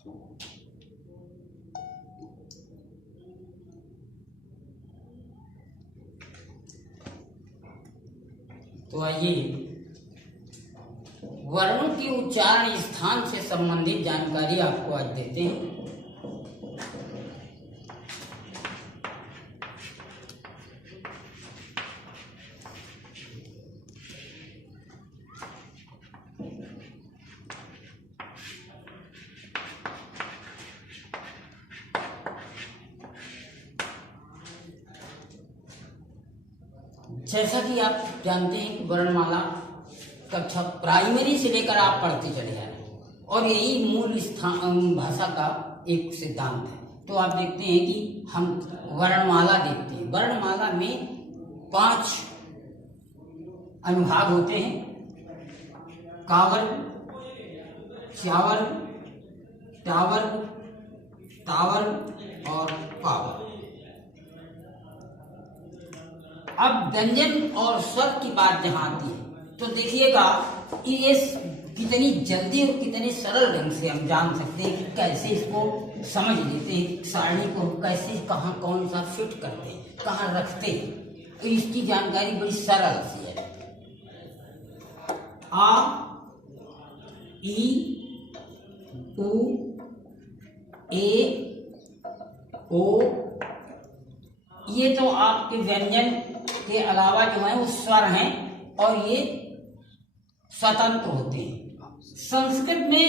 तो आइए वर्णों के उच्चारण स्थान से संबंधित जानकारी आपको आज देते हैं। जैसा कि आप जानते हैं कि वर्णमाला कक्षा प्राइमरी से लेकर आप पढ़ते चले जा रहे हैं और यही मूल स्थान भाषा का एक सिद्धांत है। तो आप देखते हैं कि हम वर्णमाला देखते हैं। वर्णमाला में 5 अनुभाग होते हैं: कावर्ण, चावर्ण, टावर्ण, तावर्ण और पावर्ण। अब व्यंजन और स्वर की बात जहां आती है तो देखिएगा कि ये कितनी जल्दी और कितने सरल ढंग से हम जान सकते हैं कि कैसे इसको समझ लेते हैं, सारणी को कैसे कहाँ कौन सा फिट करते हैं, कहाँ रखते हैं। तो इसकी जानकारी बड़ी सरल सी है। आ, ई, उ, ए, ओ, ये तो आपके व्यंजन के अलावा जो है वो स्वर हैं और ये स्वतंत्र होते हैं। संस्कृत में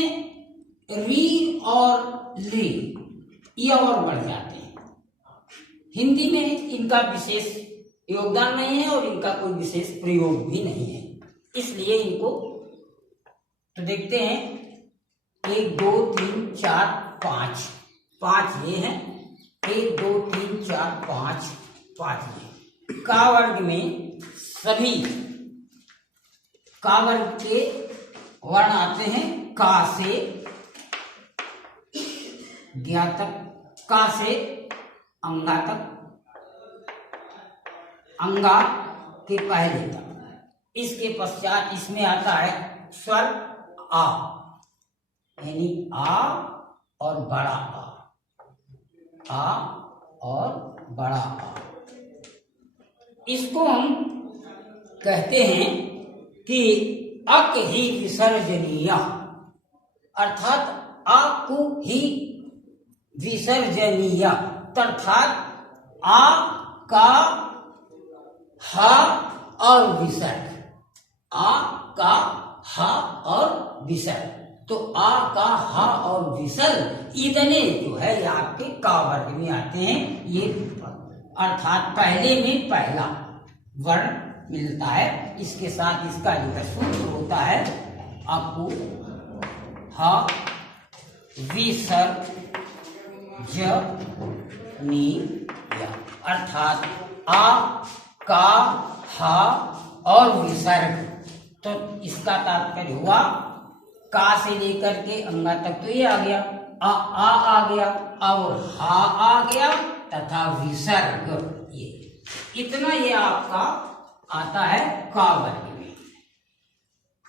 री और ली ये और बढ़ जाते हैं। हिंदी में इनका विशेष योगदान नहीं है और इनका कोई विशेष प्रयोग भी नहीं है, इसलिए इनको तो देखते हैं 1 2 3 4 5 5 ये हैं। 1 2 3 4 5 5 ये। का वर्ग में सभी का वर्ग के वर्ण आते हैं का से ज्ञा तक, का से अंगा तक, अंगा के पहले तक। इसके पश्चात इसमें आता है स्वर आ, यानी आ और बड़ा आ और बड़ा आ। इसको हम कहते हैं कि अक ही विसर्जनीय, अर्थात अकु ही विसर्जनीय, अर्थात आ का ह और विसर्ग, आ का ह और विसर्ग। तो आ का ह और विसर्ग इतने जो है ये आपके का वर्ग में आते हैं। ये अर्थात पहले में पहला वर्ण मिलता है, इसके साथ इसका जो है सूत्र होता है अकु ह विसर्जनीय, अर्थात आ का ह और विसर्ग। तो इसका तात्पर्य हुआ का से लेकर के अंगा तक तो ये आ गया, आ गया और हा आ गया तथा विसर्ग, ये इतना ये आपका आता है का वर्ग में।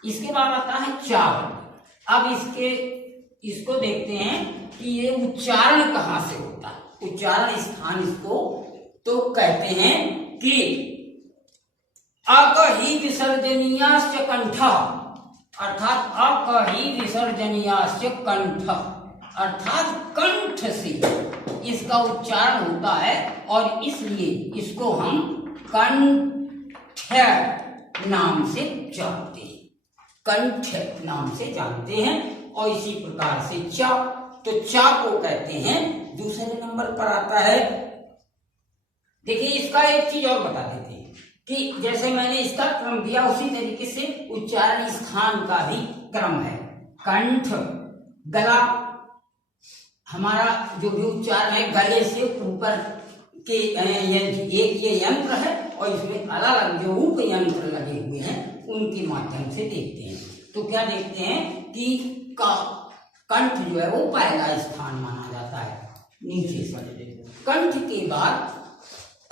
इसके बाद आता है चा वर्ग। अब इसको देखते हैं कि ये उच्चारण कहाँ से होता है, उच्चारण स्थान इसको तो कहते हैं कि अक ही विसर्जनीयाश्च कंठ, अर्थात अक ही विसर्जनीयाश्च कंठ, अर्थात कंठ से इसका उच्चारण होता है और इसलिए इसको हम कंठ नाम से जानते हैं, कंठ नाम से जानते हैं। और इसी प्रकार से चा, तो चा को कहते हैं दूसरे नंबर पर आता है। देखिए इसका एक चीज और बता देते हैं कि जैसे मैंने इसका क्रम दिया उसी तरीके से उच्चारण स्थान का भी क्रम है। कंठ, गला, हमारा जो भी उच्चारण है गले से ऊपर के एक ये यंत्र है और इसमें अलग अलग जो उप यंत्र लगे हुए हैं उनके माध्यम से देखते हैं। तो क्या देखते हैं कि का कंठ जो है वो पहला स्थान माना जाता है नीचे से। कंठ के बाद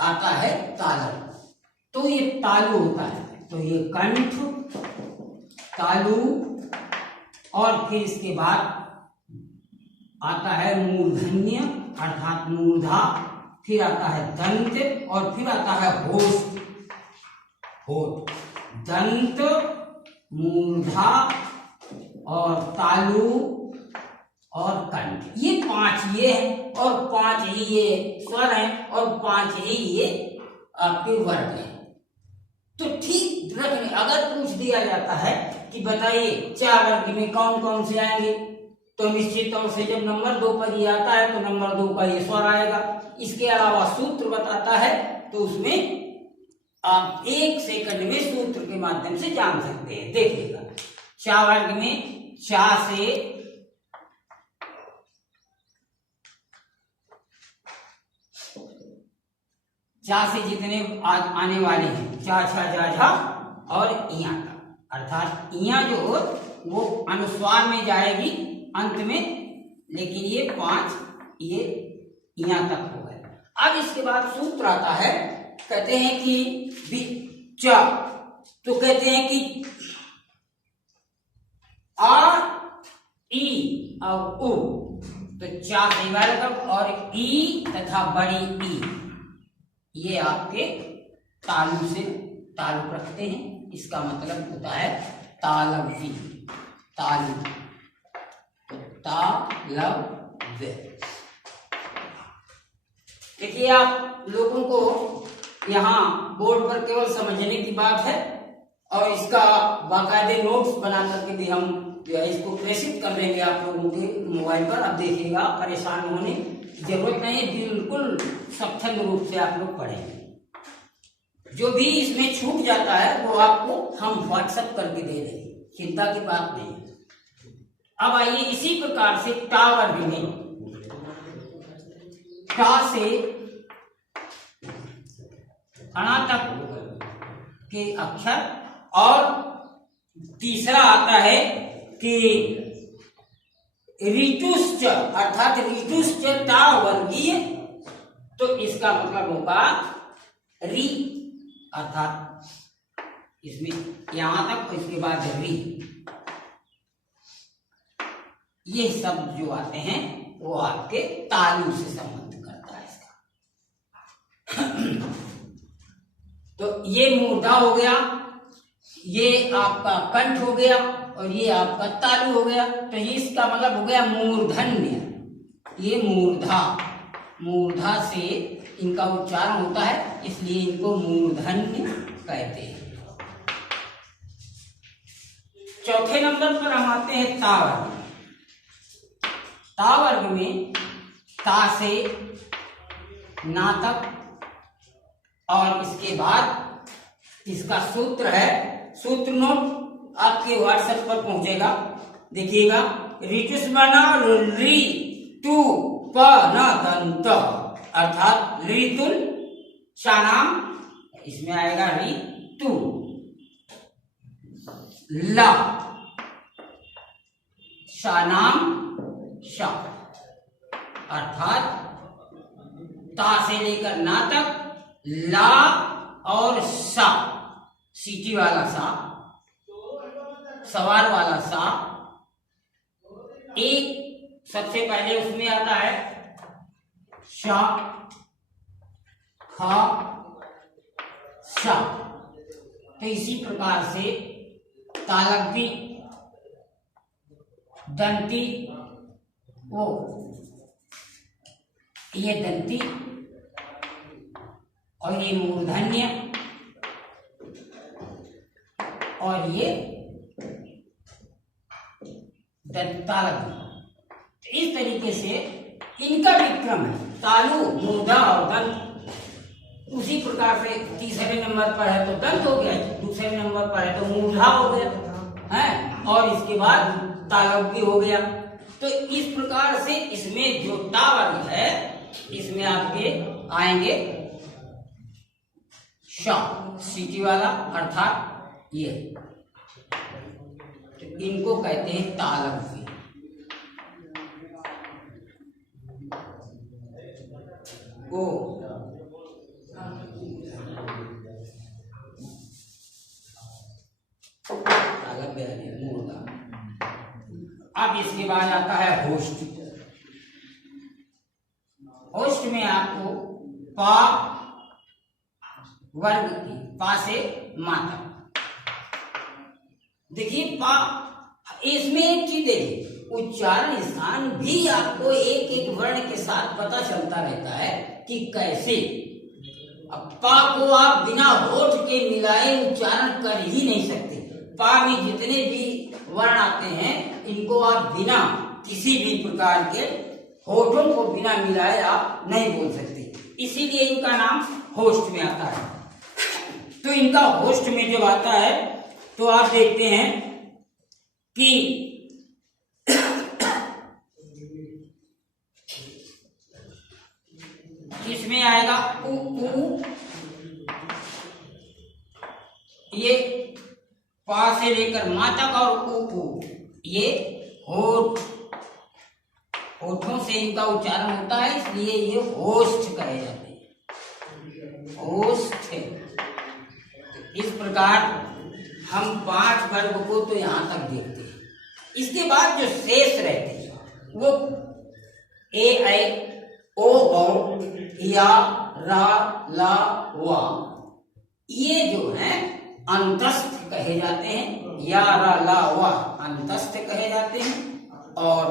आता है तालु, तो ये तालु होता है। तो ये कंठ, तालु और फिर इसके बाद आता है मूर्धन्य अर्थात मूर्धा, फिर आता है दंत और फिर आता है होष्ठ। होठ, दंत, मूर्धा और तालु और कंठ, ये 5 ये है और 5 ही ये स्वर हैं और 5 ही ये आपके वर्ग हैं। तो ठीक रखने, अगर पूछ दिया जाता है कि बताइए 4 वर्ग में कौन कौन से आएंगे, तो निश्चित तौर से जब नंबर 2 पर ये आता है तो नंबर 2 का ये स्वर आएगा। इसके अलावा सूत्र बताता है तो उसमें आप 1 सेकंड में सूत्र के माध्यम से जान सकते हैं। देखिएगा, 4 वर्ग में चा से जितने आने वाले हैं, चा छा जा झा और इया तक, अर्थात इया जो हो वो अनुस्वार में जाएगी अंत में, लेकिन ये 5 ये इया तक हो गए। अब इसके बाद सूत्र आता है, कहते हैं कि चा, तो कहते हैं कि आ ई और उ, तो चा से और ई तथा बड़ी ई ये आपके तालु से ताल्लुक रखते हैं। इसका मतलब होता है तालव्य, तालु, तो तालव्य। देखिए, आप लोगों को यहाँ बोर्ड पर केवल समझने की बात है और इसका बाकायदे नोट्स बना करके भी हम जो है इसको प्रेषित कर देंगे आप लोगों के मोबाइल पर। अब देखिएगा, परेशान होने की जरूरत नहीं, बिल्कुल स्वच्छंद रूप से आप लोग पढ़ेंगे। जो भी इसमें छूट जाता है वो आपको हम व्हाट्सएप करके दे देंगे, चिंता की बात नहीं। अब आइए, इसी प्रकार से टा वर्ग में टा से अणा तक के अक्षर, और तीसरा आता है कि ऋतुश्च अर्थात ऋतुश्च टा वर्गीय, तो इसका मतलब होगा री, अर्थात इसमें यहां तक, इसके बाद री, ये शब्द जो आते हैं वो आपके तालु से संबंध करता है इसका। तो ये मूर्धा हो गया, ये आपका कंठ हो गया और ये आपका तालु हो गया। तो ये इसका मतलब हो गया मूर्धन्य, ये मूर्धा, मूर्धा से इनका उच्चारण होता है, इसलिए इनको मूर्धन्य कहते हैं। चौथे नंबर पर हम आते हैं तावर्ग। तावर्ग में ता से ना तक, और इसके बाद इसका सूत्र है, सूत्र नोट आपके व्हाट्सएप पर पहुंचेगा। देखिएगा, ऋतुस बना री टू प न दंत, अर्थात ऋतुल शानाम, इसमें आएगा री टू, ला शानाम शा, अर्थात ता से लेकर ना तक, ला और सा, सीटी वाला सा, सवार वाला सा, एक सबसे पहले उसमें आता है शा, खा, शा। तो इसी प्रकार से तालव्य, दंती, वो ये दंती और ये मूर्धन्य और ये दंतालव्य। इस तरीके से इनका विक्रम है, तालु, मूर्धा और दंत। उसी प्रकार से तीसरे नंबर पर है तो दंत हो गया, दूसरे नंबर पर है तो मूर्धा हो गया है, और इसके बाद तालव्य हो गया। तो इस प्रकार से इसमें जो टा वर्ग है इसमें आपके आएंगे शा, सीटी वाला, अर्थात ये, तो इनको कहते हैं तालव्य। ओ तालव्य मूर्धा। अब इसके बाद आता है होष्ठ। में आपको पा वर्ग की, पा से माता। देखिए पा, इसमें एक चीज देखिए, उच्चारण स्थान भी आपको एक एक वर्ण के साथ पता चलता रहता है कि कैसे। अब पा को आप बिना होठ के मिलाए उच्चारण कर ही नहीं सकते। पा में जितने भी वर्ण आते हैं इनको आप बिना किसी भी प्रकार के होठों को बिना मिलाए आप नहीं बोल सकते, इसीलिए इनका नाम होस्ट में आता है। तो इनका होस्ट में जब आता है तो आप देखते हैं कि किसमें आएगा, उ उ, ये पा से लेकर मा तक, और उ ये होठ, होठों से इनका उच्चारण होता है, इसलिए ये होस्ट कहे जाते हैं, होस्ट। इस प्रकार हम 5 वर्ग को तो यहां तक देखते हैं। इसके बाद जो शेष रहते हैं वो ए ऐ ओ औ या रा ला वा, ये जो है अंतस्थ कहे जाते हैं। या रा ला वा अंतस्थ कहे जाते हैं। और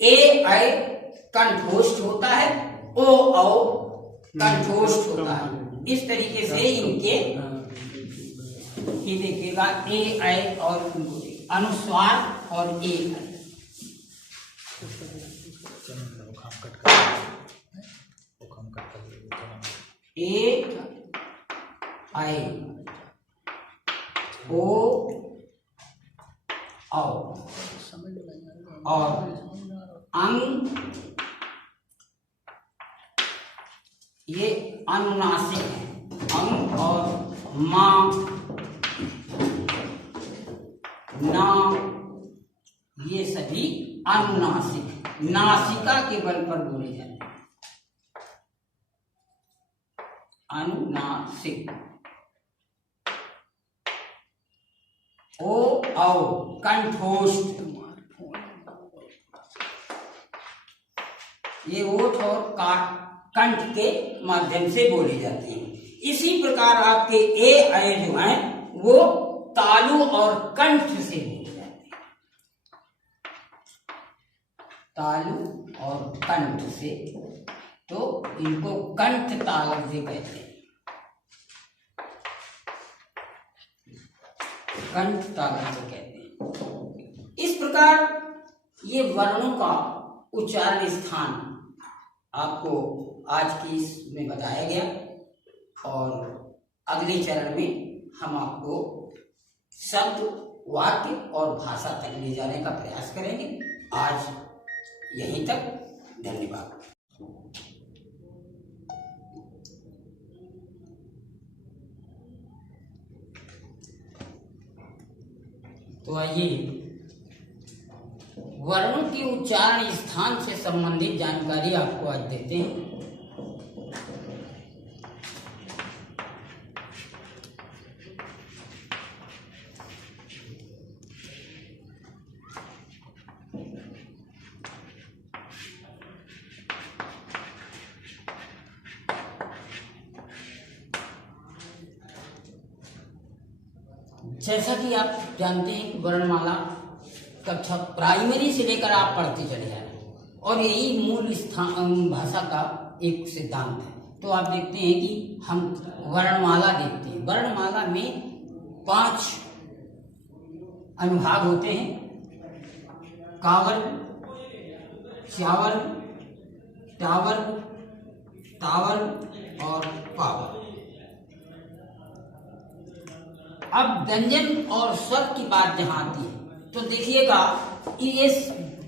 ए ऐ कंठोष्ठ होता है, ओ औ कंठोष्ठ होता है। इस तरीके से इनके ये देखिएगा ए ऐ और अनुस्वार और ए ऐ। ए ऐ ओ औ और अंग, ये अनुनासिक है, अंग और मां ना, ये सभी अनुनासिक, नासिका के बल पर बोले जाते हैं, अनुनासिक। ओ औ कंठोष्ठ, ये ओठ और कंठ के माध्यम से बोले जाते हैं। इसी प्रकार आपके ए ऐ जो हैं वो तालु और कंठ से बोले जाते हैं, तालु और कंठ से, तो इनको कंठ तालव्य से कहते हैं, कंठ तालव्य कहते हैं। इस प्रकार ये वर्णों का उच्चारण स्थान आपको आज की इसमें बताया गया, और अगले चरण में हम आपको शब्द, वाक्य और भाषा तक ले जाने का प्रयास करेंगे। आज यहीं तक, धन्यवाद। तो आइए वर्णों के उच्चारण स्थान से संबंधित जानकारी आपको आज देते हैं। जैसा कि आप जानते हैं कि वर्णमाला कक्षा प्राइमरी से लेकर आप पढ़ते चले जा रहे हैं, और यही मूल स्थान भाषा का एक सिद्धांत है। तो आप देखते हैं कि हम वर्णमाला देखते हैं। वर्णमाला में 5 अनुभाग होते हैं, कावर्ण, च्यावर्ण, टावर्ण, तावर्ण और पावर्ण। अब व्यंजन और स्वर की बात जहां आती है तो देखिएगा ये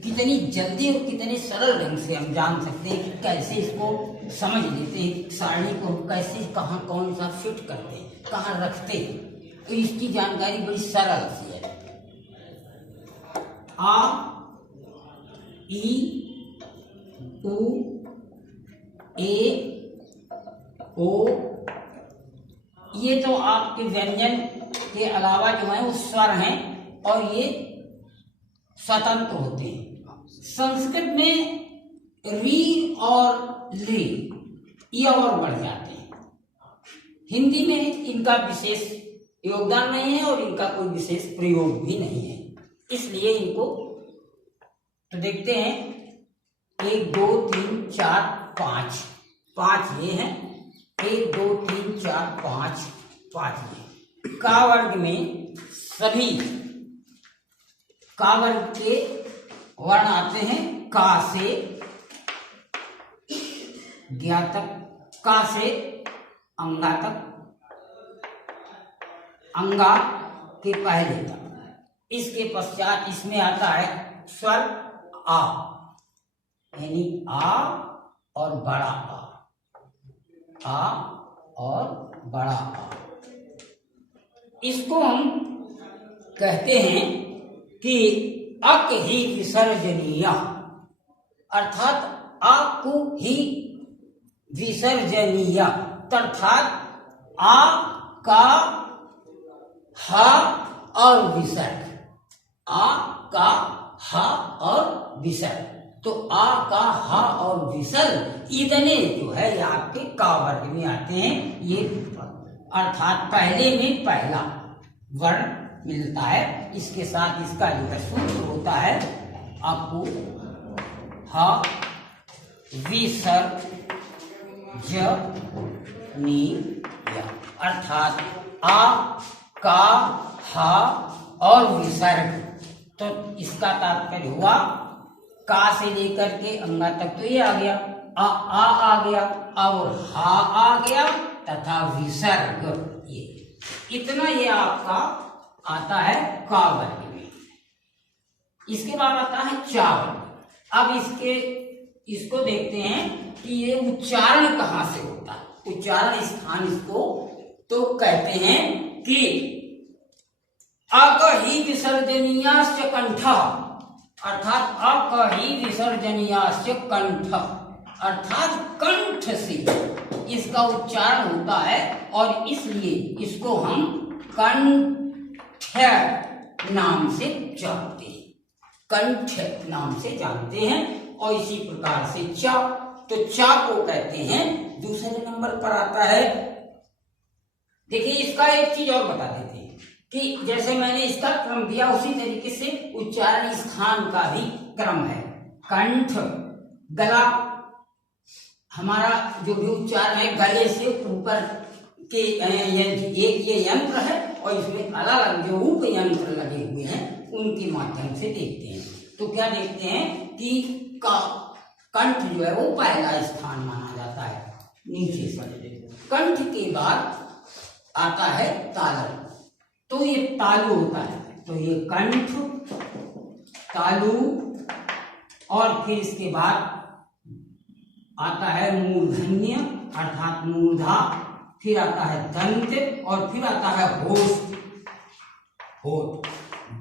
कितनी जल्दी और कितने सरल ढंग से हम जान सकते हैं कि कैसे इसको समझ लेते हैं, सारणी को कैसे कहाँ कौन सा फिट करते हैं, कहाँ रखते हैं। तो इसकी जानकारी बड़ी सरल सी है। आ, ई, उ, ए, ओ, ये तो आपके व्यंजन के अलावा जो है वो स्वर हैं, और ये स्वतंत्र होते हैं। संस्कृत में री और ले ये और बढ़ जाते हैं। हिंदी में इनका विशेष योगदान नहीं है और इनका कोई विशेष प्रयोग भी नहीं है, इसलिए इनको तो देखते हैं 1 2 3 4 5 5 ये हैं, 1 2 3 4 5 5 ये। का वर्ग में सभी का वर्ग के वर्ण आते हैं का से ज्ञा तक, का से अंगा तक, अंगा के पहले तक। इसके पश्चात इसमें आता है स्वर आ, यानी आ और बड़ा आ और बड़ा आ। इसको हम कहते हैं कि अक ही विसर्जनीय, अर्थात अकु ही विसर्जनीय, अर्थात आ का हा और विसर्ग, आ का हा और विसर्ग। तो आ का हा और विसर्ग इतने जो है ये आपके का वर्ग में आते हैं। ये अर्थात पहले में पहला वर्ण मिलता है, इसके साथ इसका जो सूत्र होता है अकु हा विसर्जनीय, अर्थात आ का हा और विसर्ग। तो इसका तात्पर्य हुआ का से लेकर के अंगा तक तो ये आ गया, आ गया और हा आ गया तथा विसर्ग, ये इतना ये आपका आता है का वर्ग में। इसके बाद आता है चा वर्ग। अब इसको देखते हैं कि ये उच्चारण कहाँ से होता है, उच्चारण स्थान इसको तो कहते हैं कि अक ही विसर्जनीयाश्च कंठ, अर्थात अक ही विसर्जनीयाश्च कंठ, अर्थात कंठ से इसका उच्चारण होता है और इसलिए इसको हम कंठ नाम से जानते हैं, कंठ नाम से जानते हैं। और इसी प्रकार से चा, तो चा को कहते हैं दूसरे नंबर पर आता है। देखिए इसका एक चीज और बता देते हैं कि जैसे मैंने इसका क्रम दिया उसी तरीके से उच्चारण स्थान का भी क्रम है। कंठ गला, हमारा जो भी उच्चारण है गले से ऊपर के एक ये यंत्र है और इसमें अलग अलग जो उप यंत्र लगे हुए हैं उनके माध्यम से देखते हैं। तो क्या देखते हैं कि का कंठ जो है वो पहला स्थान माना जाता है नीचे से। कंठ के बाद आता है तालु, तो ये तालु होता है, तो ये कंठ तालु। और फिर इसके बाद आता है मूर्धन्य अर्थात मूर्धा, फिर आता है दंत और फिर आता है होठ, होठ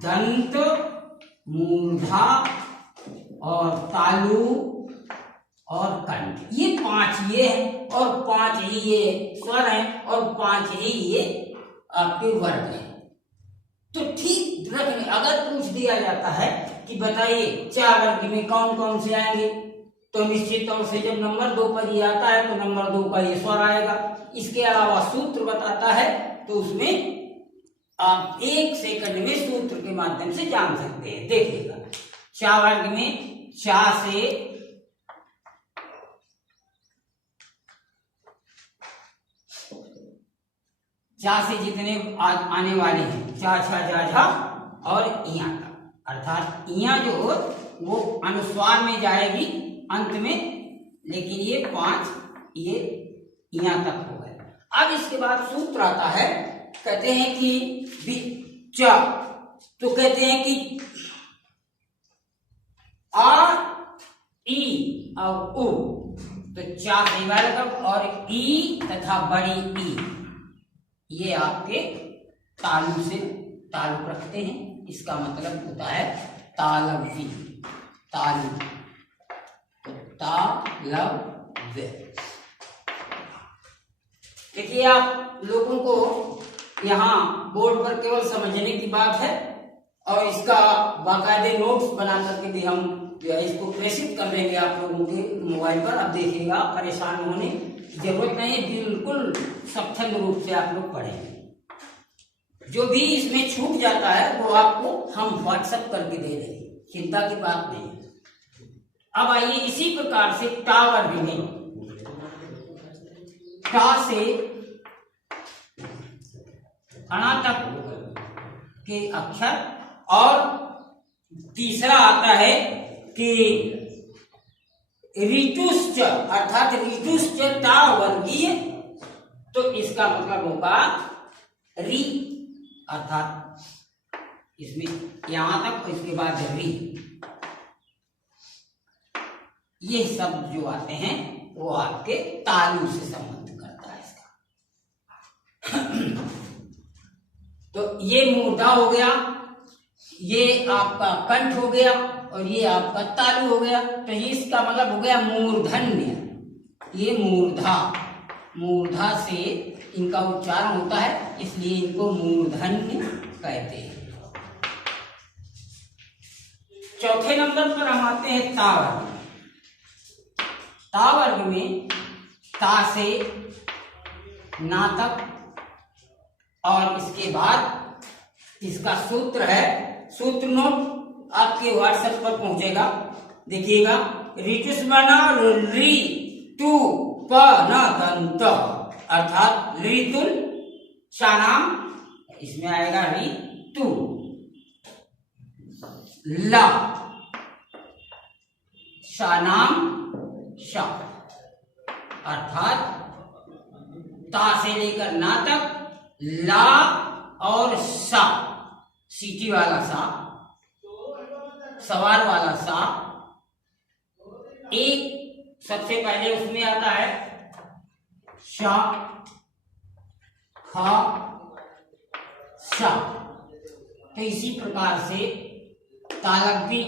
दंत मूर्धा और तालु और कंठ, ये 5 ये है और 5 ही ये स्वर हैं और 5 ही ये आपके वर्ग हैं। तो ठीक रखने, अगर पूछ दिया जाता है कि बताइए 4 वर्ग में कौन कौन से आएंगे, तो निश्चित तौर से जब नंबर 2 पर ये आता है तो नंबर 2 का ये स्वर आएगा। इसके अलावा सूत्र बताता है तो उसमें आप 1 सेकंड में सूत्र के माध्यम से जान सकते हैं। देखिएगा चा वर्ग में चा से जितने आने वाले हैं चा छा जा झा और इया का, अर्थात इया जो हो वो अनुस्वार में जाएगी अंत में, लेकिन ये 5 ये इया तक हो गए। अब इसके बाद सूत्र आता है, कहते हैं कि चा, तो कहते हैं कि आ ई और उ, तो चा से वर्ग और ई तथा बड़ी ई ये आपके तालु से ताल्लुक रखते हैं। इसका मतलब होता है तालव्य, तालु, तो तालव्य। देखिए आप लोगों को यहाँ बोर्ड पर केवल समझने की बात है और इसका बाकायदे नोट्स बना करके भी हम इसको प्रेषित कर देंगे आप लोगों के मोबाइल पर। अब देखिएगा, परेशान होने की जरूरत नहीं, बिल्कुल स्वच्छंद रूप से आप लोग पढ़ेंगे। जो भी इसमें छूट जाता है वो आपको हम व्हाट्सएप करके दे देंगे, चिंता की बात नहीं। अब आइए इसी प्रकार से टा वर्ग में टा से अणा तक के अक्षर, और तीसरा आता है कि ऋतुश्च अर्थात ऋतुश्च टा वर्गीय, तो इसका मतलब होगा री, अर्थात इसमें यहां तक और इसके बाद री, ये शब्द जो आते हैं वो आपके तालु से संबंध करता है इसका। तो ये मूर्धा हो गया, ये आपका कंठ हो गया, और ये आपका तालु हो गया। तो ये इसका मतलब हो गया मूर्धन्य। ये मूर्धा, मूर्धा से इनका उच्चारण होता है, इसलिए इनको मूर्धन्य कहते हैं। चौथे नंबर पर हम आते हैं ता वर्ग। ता वर्ग में ता से ना तक, और इसके बाद इसका सूत्र है, सूत्र नोट आपके व्हाट्सएप पर पहुंचेगा, देखिएगा। ऋतुस्मना री तु प न दंत, अर्थात ऋतुल शानाम, इसमें आएगा री तु, ला शानाम शा, अर्थात ता से लेकर ना तक ला और सा, सीटी वाला सा, सवार वाला सा, एक सबसे पहले उसमें आता है शा, खा, शा। तो इसी प्रकार से तालव्य,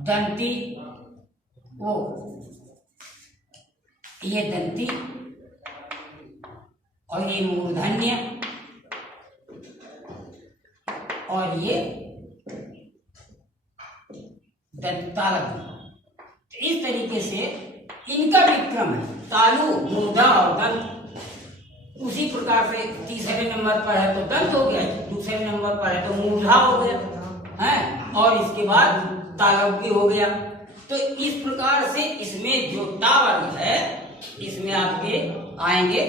दंती, वो ये दंती, और ये मूर्धन्य, और ये दंतालव्य। तो इस तरीके से इनका विक्रम है, तालु, मूर्धा और दंत। उसी प्रकार से तीसरे नंबर पर है तो दंत हो गया, दूसरे नंबर पर है तो मूर्धा हो गया है, और इसके बाद तालव्य हो गया। तो इस प्रकार से इसमें जो टा वर्ग है, इसमें आपके आएंगे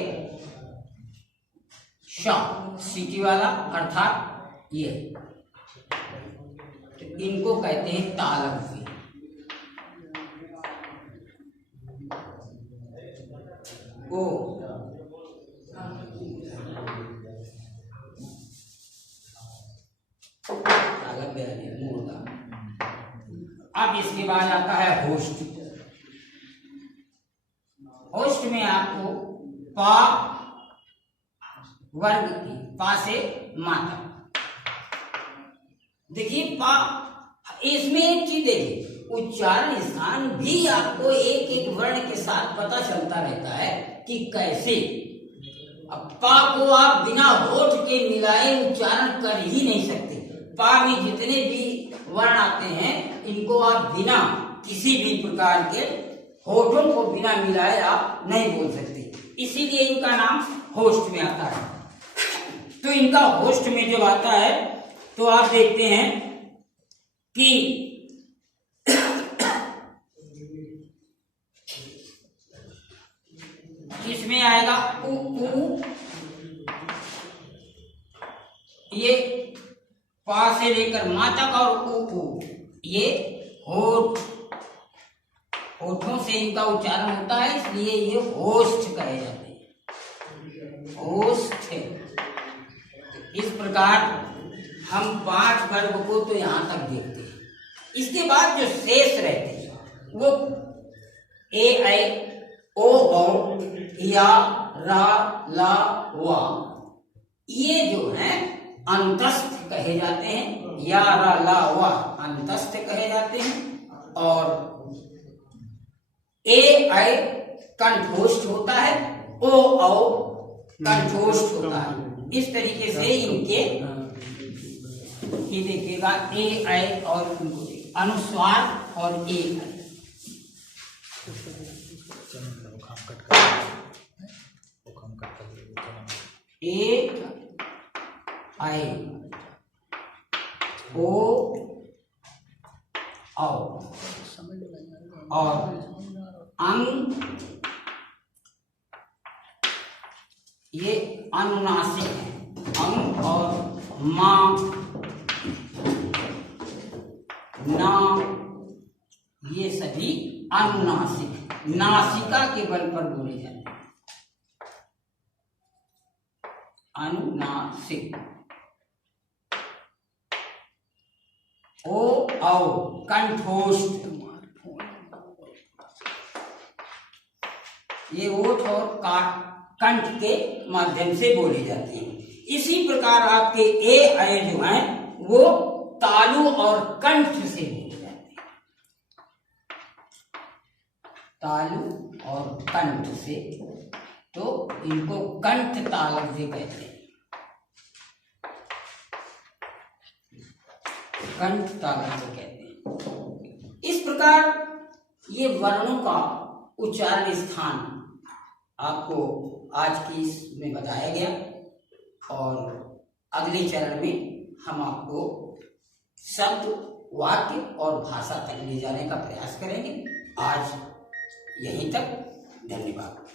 शा, सीटी वाला, अर्थात ये, तो इनको कहते हैं तालव्य। ओ तालव्य मूर्धा। अब इसके बाद आता है होस्ट। होस्ट में आपको पा वर्ग की, पा से माता। देखिए पा, इसमें एक चीज देखिए, उच्चारण स्थान भी आपको एक एक वर्ण के साथ पता चलता रहता है कि कैसे। अब पा को आप बिना होठ के मिलाए उच्चारण कर ही नहीं सकते। पा में जितने भी वर्ण आते हैं, इनको आप बिना किसी भी प्रकार के होठों को बिना मिलाए आप नहीं बोल सकते, इसीलिए इनका नाम होस्ट में आता है। तो इनका होस्ट में जब आता है तो आप देखते हैं कि इसमें आएगा उ, उ, ये पा से लेकर मा तक, और उ, ये होठ, होठों से इनका उच्चारण होता है, इसलिए ये होस्ट कहे जाते हैं, होस्ट। इस प्रकार हम 5 वर्ग को तो यहां तक देखते हैं। इसके बाद जो शेष रहते हैं वो ए, ऐ, ओ, औ, या, रा, ला, वा, ये जो है अंतस्थ कहे जाते हैं। या, रा, ला, वा अंतस्थ कहे जाते हैं, और ए, ऐ कंठोष्ठ होता है, ओ, औ कंठोष्ठ होता है। इस तरीके से इनके, ये देखिएगा ए, ऐ और इनको अनुस्वार और एक है। एक आए ओ आओ और अंग ये अनुनासिक है। अंग और मां ना ये सभी अनुनासिक है, नासिका के बल पर बोले जाते हैं। अनुनासिक। ओ औ कंठोष्ठ ये ओठ और कंठ के माध्यम से बोले जाते हैं। इसी प्रकार आपके ए अय जो हैं वो तालु और कंठ से बोले जाते हैं। तालु और कंठ से, तो इनको कंठ तालव्य से कहते हैं। कंठ तालव्य कहते हैं। इस प्रकार ये वर्णों का उच्चारण स्थान आपको आज की इसमें बताया गया और अगले चरण में हम आपको शब्द, वाक्य और भाषा तक ले जाने का प्रयास करेंगे। आज यहीं तक, धन्यवाद।